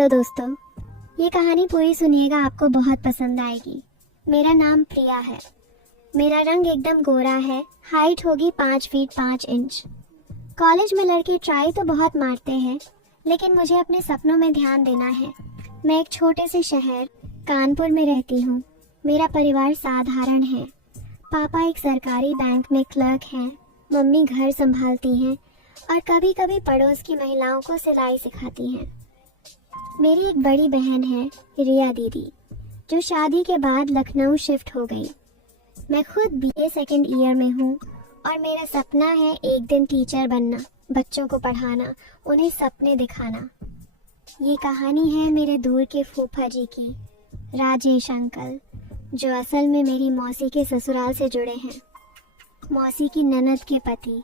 Hello दोस्तों, ये कहानी पूरी सुनिएगा, आपको बहुत पसंद आएगी। मेरा नाम प्रिया है। मेरा रंग एकदम गोरा है। हाइट होगी 5 फीट 5 इंच। कॉलेज में लड़के ट्राई तो बहुत मारते हैं, लेकिन मुझे अपने सपनों में ध्यान देना है। मैं एक छोटे से शहर कानपुर में रहती हूँ। मेरा परिवार साधारण है। पापा एक सरकारी बैंक में क्लर्क हैं, मम्मी घर संभालती हैं और कभी कभी पड़ोस की महिलाओं को सिलाई सिखाती हैं। मेरी एक बड़ी बहन है, रिया दीदी, जो शादी के बाद लखनऊ शिफ्ट हो गई। मैं खुद बीए सेकेंड ईयर में हूँ और मेरा सपना है एक दिन टीचर बनना, बच्चों को पढ़ाना, उन्हें सपने दिखाना। ये कहानी है मेरे दूर के फूफा जी की, राजेश अंकल, जो असल में मेरी मौसी के ससुराल से जुड़े हैं, मौसी की ननद के पति।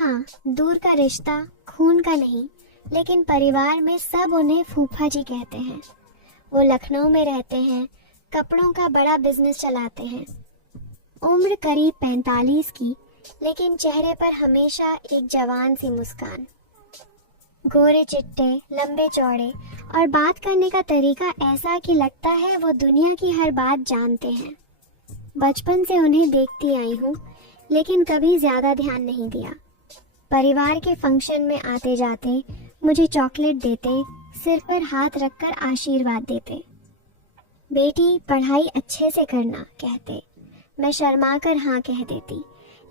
हाँ, दूर का रिश्ता, खून का नहीं, लेकिन परिवार में सब उन्हें फूफा जी कहते हैं। वो लखनऊ में रहते हैं, कपड़ों का बड़ा बिजनेस चलाते हैं। उम्र करीब 45 की, लेकिन चेहरे पर हमेशा एक जवान सी मुस्कान। गोरे चिट्टे, लंबे चौड़े और बात करने का तरीका ऐसा कि लगता है वो दुनिया की हर बात जानते हैं। बचपन से उन्हें देखती आई हूँ, लेकिन कभी ज्यादा ध्यान नहीं दिया। परिवार के फंक्शन में आते जाते मुझे चॉकलेट देते, सिर पर हाथ रखकर आशीर्वाद देते। बेटी, पढ़ाई अच्छे से करना कहते। मैं शर्मा कर हाँ कह देती।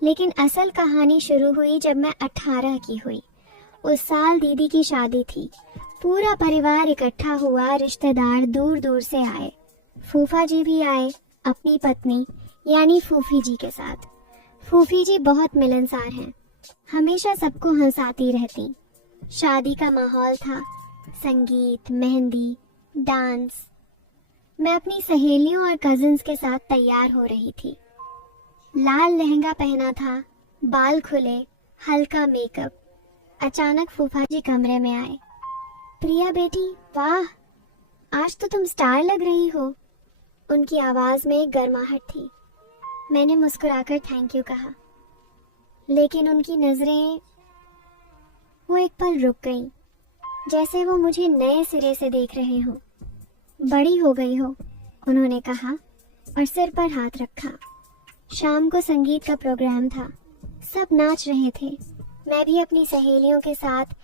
लेकिन असल कहानी शुरू हुई जब मैं 18 की हुई। उस साल दीदी की शादी थी। पूरा परिवार इकट्ठा हुआ, रिश्तेदार दूर दूर से आए। फूफा जी भी आए, अपनी पत्नी यानी फूफी जी के साथ। फूफी जी बहुत मिलनसार हैं, हमेशा सबको हंसाती रहती। शादी का माहौल था, संगीत, मेहंदी, डांस। मैं अपनी सहेलियों और कजिन्स के साथ तैयार हो रही थी। लाल लहंगा पहना था, बाल खुले, हल्का मेकअप। अचानक फूफा जी कमरे में आए। प्रिया बेटी, वाह, आज तो तुम स्टार लग रही हो। उनकी आवाज में एक गर्माहट थी। मैंने मुस्कुराकर थैंक यू कहा, लेकिन उनकी नजरें वो एक पल रुक गईं, जैसे वो मुझे नए सिरे से देख रहे हो। बड़ी हो गई हो, उन्होंने कहा और सिर पर हाथ रखा। शाम को संगीत का प्रोग्राम था, सब नाच रहे थे। मैं भी अपनी सहेलियों के साथ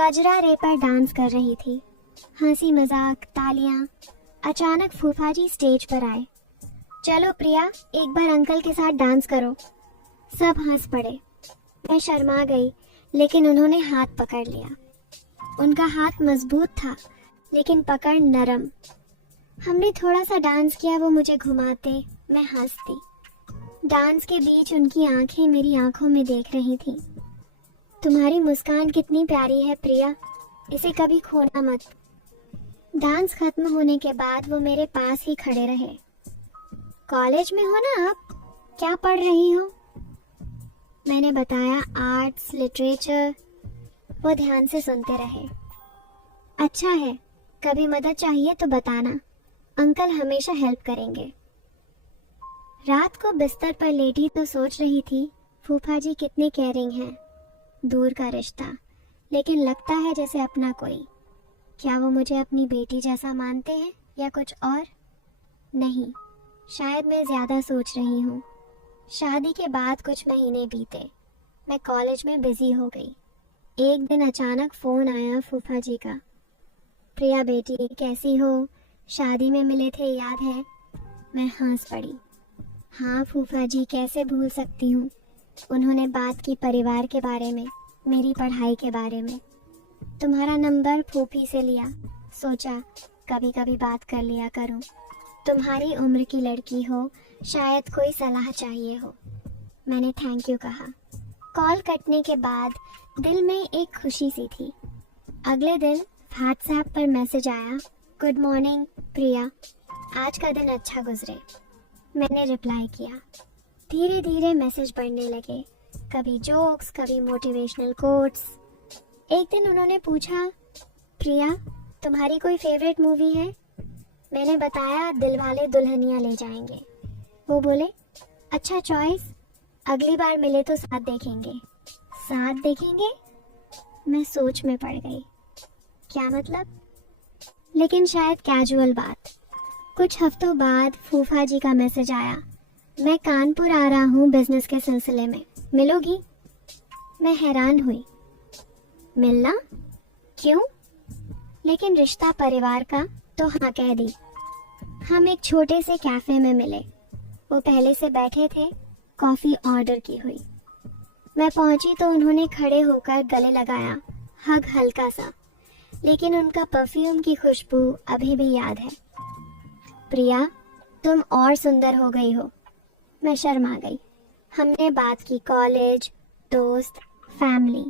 कजरा रे पर डांस कर रही थी। हंसी मजाक, तालियां। अचानक फूफा जी स्टेज पर आए। चलो प्रिया, एक बार अंकल के साथ डांस करो। सब हंस पड़े। मैं शर्मा गई, लेकिन उन्होंने हाथ पकड़ लिया। उनका हाथ मजबूत था, लेकिन पकड़ नरम। हमने थोड़ा सा डांस किया, वो मुझे घुमाते, मैं हंसती। डांस के बीच उनकी आंखें मेरी आंखों में देख रही थीं। तुम्हारी मुस्कान कितनी प्यारी है प्रिया, इसे कभी खोना मत। डांस खत्म होने के बाद वो मेरे पास ही खड़े रहे। कॉलेज में हो ना आप? क्या पढ़ रही हो? मैंने बताया आर्ट्स, लिटरेचर। वो ध्यान से सुनते रहे। अच्छा है, कभी मदद चाहिए तो बताना, अंकल हमेशा हेल्प करेंगे। रात को बिस्तर पर लेटी तो सोच रही थी, फूफा जी कितने केयरिंग हैं। दूर का रिश्ता, लेकिन लगता है जैसे अपना कोई। क्या वो मुझे अपनी बेटी जैसा मानते हैं या कुछ और? नहीं, शायद मैं ज्यादा सोच रही हूँ। शादी के बाद कुछ महीने बीते, मैं कॉलेज में बिजी हो गई। एक दिन अचानक फोन आया फूफा जी का। प्रिया बेटी, कैसी हो? शादी में मिले थे, याद है? मैं हंस पड़ी। हाँ फूफा जी, कैसे भूल सकती हूँ। उन्होंने बात की परिवार के बारे में, मेरी पढ़ाई के बारे में। तुम्हारा नंबर फूफी से लिया, सोचा कभी कभी बात कर लिया करूँ। तुम्हारी उम्र की लड़की हो, शायद कोई सलाह चाहिए हो। मैंने थैंक यू कहा। कॉल कटने के बाद दिल में एक खुशी सी थी। अगले दिन व्हाट्सएप पर मैसेज आया, गुड मॉर्निंग प्रिया, आज का दिन अच्छा गुजरे। मैंने रिप्लाई किया। धीरे धीरे मैसेज बढ़ने लगे, कभी जोक्स, कभी मोटिवेशनल कोट्स। एक दिन उन्होंने पूछा, प्रिया तुम्हारी कोई फेवरेट मूवी है? मैंने बताया दिलवाले दुल्हनिया ले जाएंगे। वो बोले, अच्छा चॉइस, अगली बार मिले तो साथ देखेंगे। साथ देखेंगे? मैं सोच में पड़ गई। क्या मतलब? लेकिन शायद कैजुअल बात। कुछ हफ्तों बाद फूफा जी का मैसेज आया, मैं कानपुर आ रहा हूँ बिजनेस के सिलसिले में, मिलोगी? मैं हैरान हुई। मिलना? क्यों? लेकिन रिश्ता परिवार का, तो हाँ कह दी। हम एक छोटे से कैफे में मिले। वो पहले से बैठे थे, कॉफी ऑर्डर की हुई। मैं पहुंची तो उन्होंने खड़े होकर गले लगाया, हग हल्का सा, लेकिन उनका परफ्यूम की खुशबू अभी भी याद है। प्रिया, तुम और सुंदर हो गई हो। मैं शर्मा गई। हमने बात की, कॉलेज, दोस्त, फैमिली।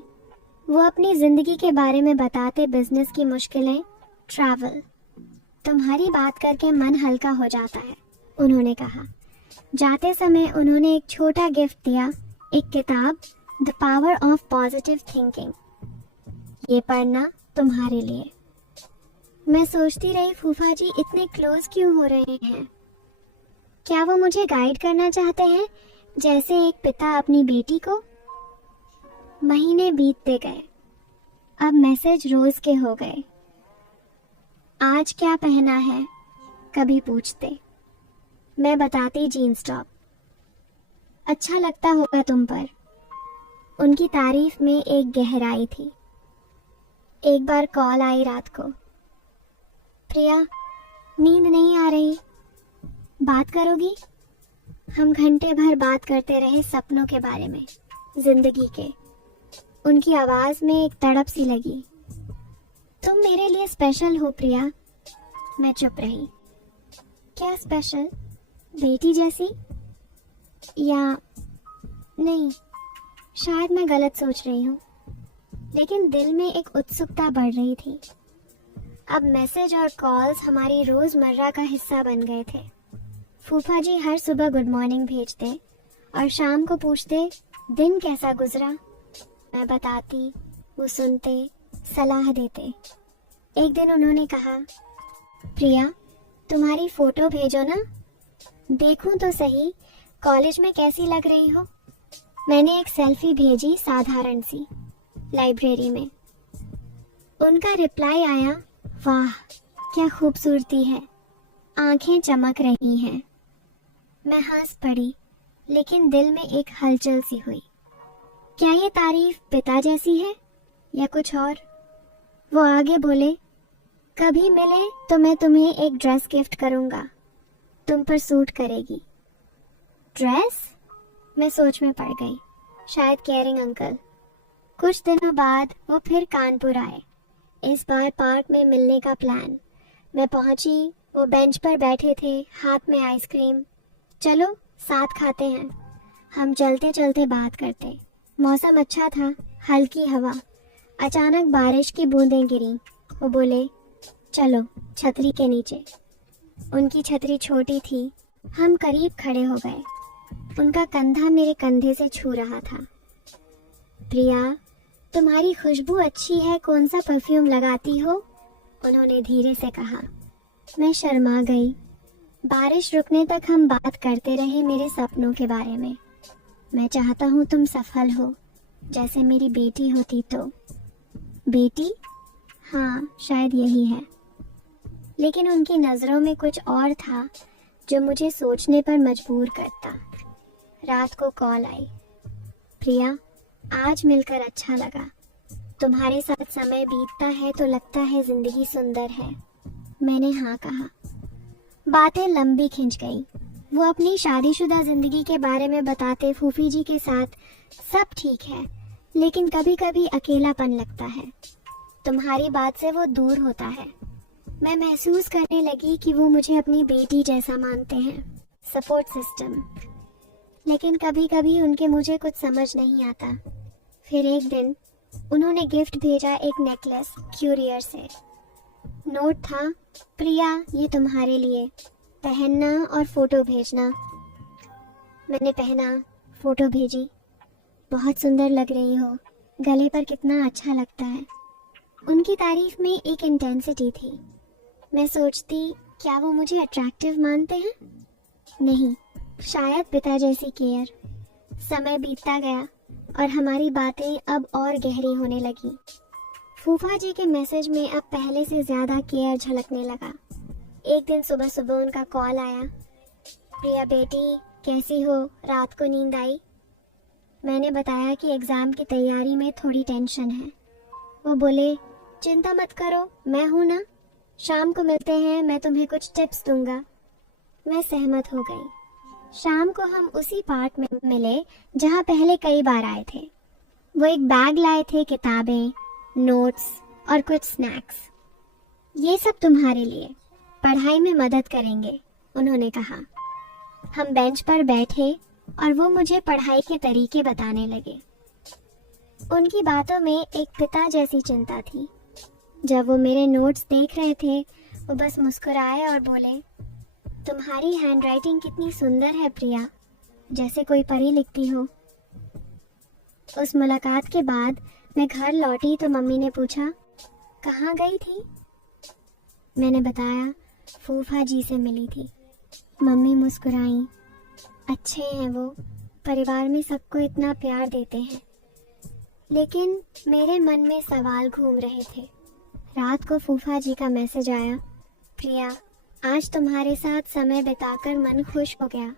वो अपनी जिंदगी के बारे में बताते, बिजनेस की मुश्किलें, ट्रैवल। तुम्हारी बात करके मन हल्का हो जाता है, उन्होंने कहा। जाते समय उन्होंने एक छोटा गिफ्ट दिया, एक किताब, the power of positive thinking. ये पढ़ना तुम्हारे लिए। मैं सोचती रही, फूफा जी इतने क्लोज क्यों हो रहे हैं? क्या वो मुझे गाइड करना चाहते हैं, जैसे एक पिता अपनी बेटी को? महीने बीतते गए। अब मैसेज रोज के हो गए। आज क्या पहना है, कभी पूछते। मैं बताती जीन्स टॉप। अच्छा लगता होगा तुम पर। उनकी तारीफ में एक गहराई थी। एक बार कॉल आई रात को, प्रिया नींद नहीं आ रही, बात करोगी? हम घंटे भर बात करते रहे सपनों के बारे में, जिंदगी के। उनकी आवाज में एक तड़प सी लगी। तुम मेरे लिए स्पेशल हो प्रिया। मैं चुप रही। क्या स्पेशल? बेटी जैसी? या नहीं, शायद मैं गलत सोच रही हूँ। लेकिन दिल में एक उत्सुकता बढ़ रही थी। अब मैसेज और कॉल्स हमारी रोजमर्रा का हिस्सा बन गए थे। फूफा जी हर सुबह गुड मॉर्निंग भेजते और शाम को पूछते दिन कैसा गुजरा। मैं बताती, वो सुनते, सलाह देते। एक दिन उन्होंने कहा, प्रिया तुम्हारी फोटो भेजो ना, देखूं तो सही कॉलेज में कैसी लग रही हो। मैंने एक सेल्फी भेजी, साधारण सी, लाइब्रेरी में। उनका रिप्लाई आया, वाह क्या खूबसूरती है, आंखें चमक रही हैं। मैं हंस पड़ी, लेकिन दिल में एक हलचल सी हुई। क्या ये तारीफ पिता जैसी है या कुछ और? वो आगे बोले, कभी मिले तो मैं तुम्हें एक ड्रेस गिफ्ट करूंगा, तुम पर सूट करेगी। ड्रेस? मैं सोच में पड़ गई। शायद केयरिंग अंकल। कुछ दिनों बाद वो फिर कानपुर आए, इस बार पार्क में मिलने का प्लान। मैं पहुंची, वो बेंच पर बैठे थे, हाथ में आइसक्रीम। चलो साथ खाते हैं। हम चलते चलते बात करते। मौसम अच्छा था, हल्की हवा। अचानक बारिश की बूंदें गिरी। वो बोले, चलो छतरी के नीचे। उनकी छतरी छोटी थी। हम करीब खड़े हो गए। उनका कंधा मेरे कंधे से छू रहा था। प्रिया तुम्हारी खुशबू अच्छी है, कौन सा परफ्यूम लगाती हो? उन्होंने धीरे से कहा। मैं शर्मा गई। बारिश रुकने तक हम बात करते रहे मेरे सपनों के बारे में। मैं चाहता हूँ तुम सफल हो, जैसे मेरी बेटी होती तो। बेटी? हाँ, शायद यही है। लेकिन उनकी नजरों में कुछ और था जो मुझे सोचने पर मजबूर करता। रात को कॉल आई, प्रिया आज मिलकर अच्छा लगा। तुम्हारे साथ समय बीतता है तो लगता है जिंदगी सुंदर है। मैंने हाँ कहा। बातें लंबी खिंच गई। वो अपनी शादीशुदा जिंदगी के बारे में बताते, फूफी जी के साथ सब ठीक है, लेकिन कभी कभी अकेलापन लगता है। तुम्हारी बात से वो दूर होता है। मैं महसूस करने लगी कि वो मुझे अपनी बेटी जैसा मानते हैं, सपोर्ट सिस्टम। लेकिन कभी कभी उनके मुझे कुछ समझ नहीं आता। फिर एक दिन उन्होंने गिफ्ट भेजा, एक नेकलेस, क्यूरियर से। नोट था, प्रिया ये तुम्हारे लिए, पहनना और फोटो भेजना। मैंने पहना, फोटो भेजी। बहुत सुंदर लग रही हो, गले पर कितना अच्छा लगता है। उनकी तारीफ में एक इंटेंसिटी थी। मैं सोचती, क्या वो मुझे अट्रैक्टिव मानते हैं? नहीं, शायद पिता जैसी केयर। समय बीतता गया और हमारी बातें अब और गहरी होने लगी। फूफा जी के मैसेज में अब पहले से ज्यादा केयर झलकने लगा। एक दिन सुबह सुबह उनका कॉल आया, प्रिया बेटी कैसी हो, रात को नींद आई? मैंने बताया कि एग्जाम की तैयारी में थोड़ी टेंशन है। वो बोले, चिंता मत करो, मैं हूं ना, शाम को मिलते हैं, मैं तुम्हें कुछ टिप्स दूंगा। मैं सहमत हो गई। शाम को हम उसी पार्क में मिले जहां पहले कई बार आए थे। वो एक बैग लाए थे, किताबें, नोट्स और कुछ स्नैक्स। ये सब तुम्हारे लिए, पढ़ाई में मदद करेंगे, उन्होंने कहा। हम बेंच पर बैठे और वो मुझे पढ़ाई के तरीके बताने लगे। उनकी बातों में एक पिता जैसी चिंता थी। जब वो मेरे नोट्स देख रहे थे, वो बस मुस्कुराए और बोले, तुम्हारी हैंडराइटिंग कितनी सुंदर है प्रिया, जैसे कोई परी लिखती हो। उस मुलाकात के बाद मैं घर लौटी तो मम्मी ने पूछा, कहाँ गई थी? मैंने बताया, फूफा जी से मिली थी। मम्मी मुस्कुराई। अच्छे हैं वो, परिवार में सबको इतना प्यार देते हैं। लेकिन मेरे मन में सवाल घूम रहे थे। रात को फूफा जी का मैसेज आया, प्रिया आज तुम्हारे साथ समय बिताकर मन खुश हो गया,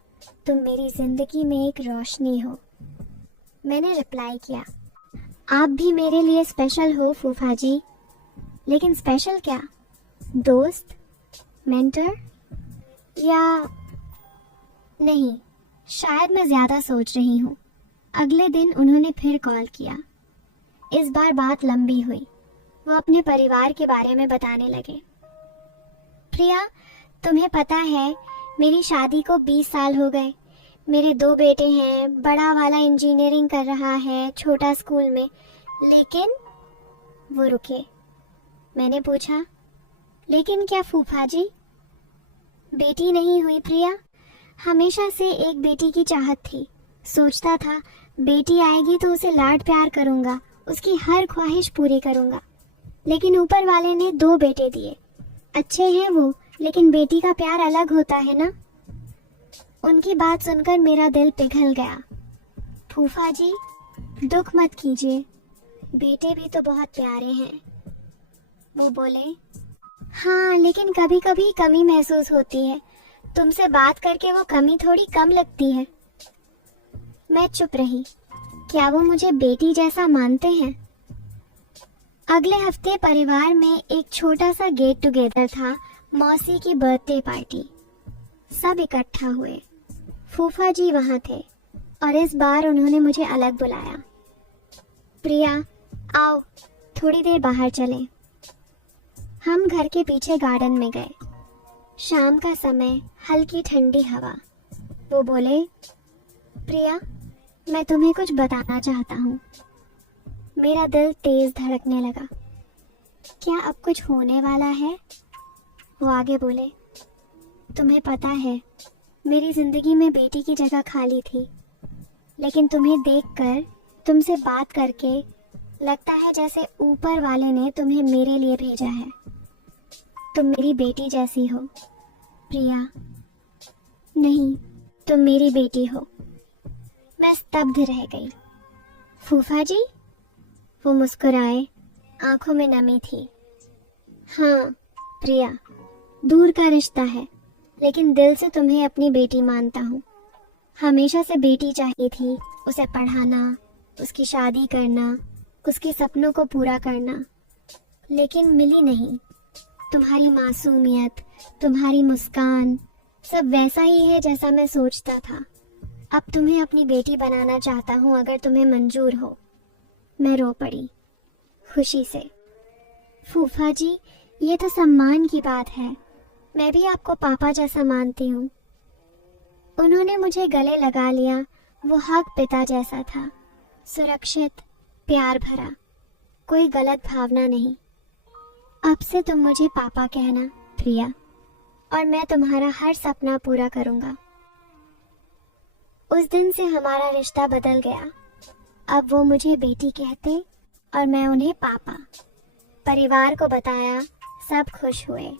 तुम मेरी जिंदगी में एक रोशनी हो। मैंने रिप्लाई किया, आप भी मेरे लिए स्पेशल हो फूफा जी। लेकिन स्पेशल क्या? दोस्त, मेंटर या नहीं, शायद मैं ज्यादा सोच रही हूँ। अगले दिन उन्होंने फिर कॉल किया। इस बार बात लंबी हुई। वो अपने परिवार के बारे में बताने लगे। प्रिया तुम्हें पता है, मेरी शादी को 20 साल हो गए। मेरे 2 बेटे हैं, बड़ा वाला इंजीनियरिंग कर रहा है छोटा स्कूल में। लेकिन वो रुके। मैंने पूछा, लेकिन क्या फूफा जी? बेटी नहीं हुई प्रिया। हमेशा से एक बेटी की चाहत थी। सोचता था बेटी आएगी तो उसे लाड प्यार करूंगा, उसकी हर ख्वाहिश पूरी करूंगा। लेकिन ऊपर वाले ने 2 बेटे दिए। अच्छे हैं वो, लेकिन बेटी का प्यार अलग होता है ना। उनकी बात सुनकर मेरा दिल पिघल गया। फूफा जी दुख मत कीजिए, बेटे भी तो बहुत प्यारे हैं। वो बोले, हाँ लेकिन कभी कभी कमी महसूस होती है। तुमसे बात करके वो कमी थोड़ी कम लगती है। मैं चुप रही। क्या वो मुझे बेटी जैसा मानते हैं? अगले हफ्ते परिवार में एक छोटा सा गेट टुगेदर था, मौसी की बर्थडे पार्टी। सब इकट्ठा हुए। फूफा जी वहां थे और इस बार उन्होंने मुझे अलग बुलाया। प्रिया आओ, थोड़ी देर बाहर चलें। हम घर के पीछे गार्डन में गए। शाम का समय, हल्की ठंडी हवा। वो बोले, प्रिया मैं तुम्हें कुछ बताना चाहता हूँ। मेरा दिल तेज धड़कने लगा। क्या अब कुछ होने वाला है? वो आगे बोले, तुम्हें पता है मेरी जिंदगी में बेटी की जगह खाली थी, लेकिन तुम्हें देखकर, तुमसे बात करके लगता है जैसे ऊपर वाले ने तुम्हें मेरे लिए भेजा है। तुम मेरी बेटी जैसी हो प्रिया। नहीं, तुम मेरी बेटी हो। मैं स्तब्ध रह गई। फूफा जी? वो मुस्कुराए, आंखों में नमी थी। हाँ प्रिया, दूर का रिश्ता है, लेकिन दिल से तुम्हें अपनी बेटी मानता हूँ। हमेशा से बेटी चाहिए थी, उसे पढ़ाना, उसकी शादी करना, उसके सपनों को पूरा करना, लेकिन मिली नहीं। तुम्हारी मासूमियत, तुम्हारी मुस्कान, सब वैसा ही है जैसा मैं सोचता था। अब तुम्हें अपनी बेटी बनाना चाहता हूँ, अगर तुम्हें मंजूर हो। मैं रो पड़ी खुशी से। फूफा जी, ये तो सम्मान की बात है। मैं भी आपको पापा जैसा मानती हूँ। उन्होंने मुझे गले लगा लिया। वो हक पिता जैसा था, सुरक्षित, प्यार भरा, कोई गलत भावना नहीं। अब से तुम मुझे पापा कहना प्रिया, और मैं तुम्हारा हर सपना पूरा करूंगा। उस दिन से हमारा रिश्ता बदल गया। अब वो मुझे बेटी कहते और मैं उन्हें पापा। परिवार को बताया, सब खुश हुए।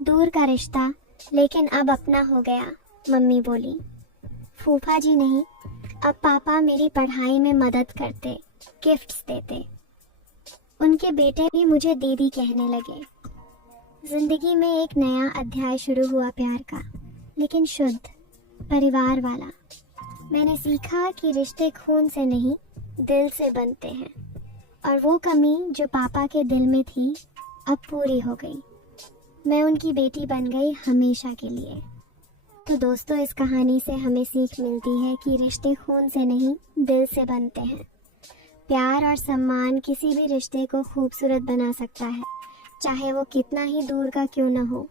दूर का रिश्ता, लेकिन अब अपना हो गया, मम्मी बोली। फूफा जी नहीं, अब पापा मेरी पढ़ाई में मदद करते, गिफ्ट्स देते। उनके बेटे भी मुझे दीदी कहने लगे। जिंदगी में एक नया अध्याय शुरू हुआ प्यार का, लेकिन शुद्ध, परिवार वाला। मैंने सीखा कि रिश्ते खून से नहीं, दिल से बनते हैं, और वो कमी जो पापा के दिल में थी अब पूरी हो गई। मैं उनकी बेटी बन गई हमेशा के लिए। तो दोस्तों, इस कहानी से हमें सीख मिलती है कि रिश्ते खून से नहीं, दिल से बनते हैं। प्यार और सम्मान किसी भी रिश्ते को खूबसूरत बना सकता है, चाहे वो कितना ही दूर का क्यों न हो।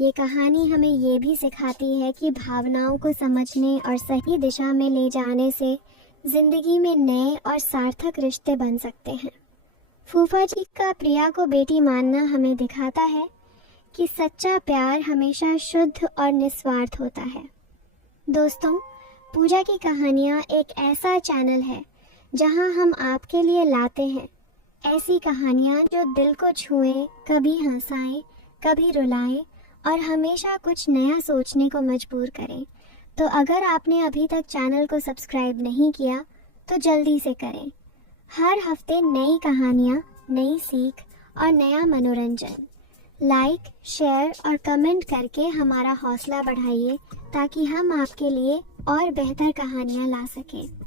ये कहानी हमें ये भी सिखाती है कि भावनाओं को समझने और सही दिशा में ले जाने से जिंदगी में नए और सार्थक रिश्ते बन सकते हैं। फूफा जी का प्रिया को बेटी मानना हमें दिखाता है कि सच्चा प्यार हमेशा शुद्ध और निस्वार्थ होता है। दोस्तों, पूजा की कहानियाँ एक ऐसा चैनल है जहां हम आपके लिए लाते हैं ऐसी कहानियाँ जो दिल को छुएं, कभी हंसाएं, कभी रुलाएं और हमेशा कुछ नया सोचने को मजबूर करें। तो अगर आपने अभी तक चैनल को सब्सक्राइब नहीं किया तो जल्दी से करें। हर हफ्ते नई कहानियाँ, नई सीख और नया मनोरंजन। लाइक, शेयर और कमेंट करके हमारा हौसला बढ़ाइए ताकि हम आपके लिए और बेहतर कहानियाँ ला सकें।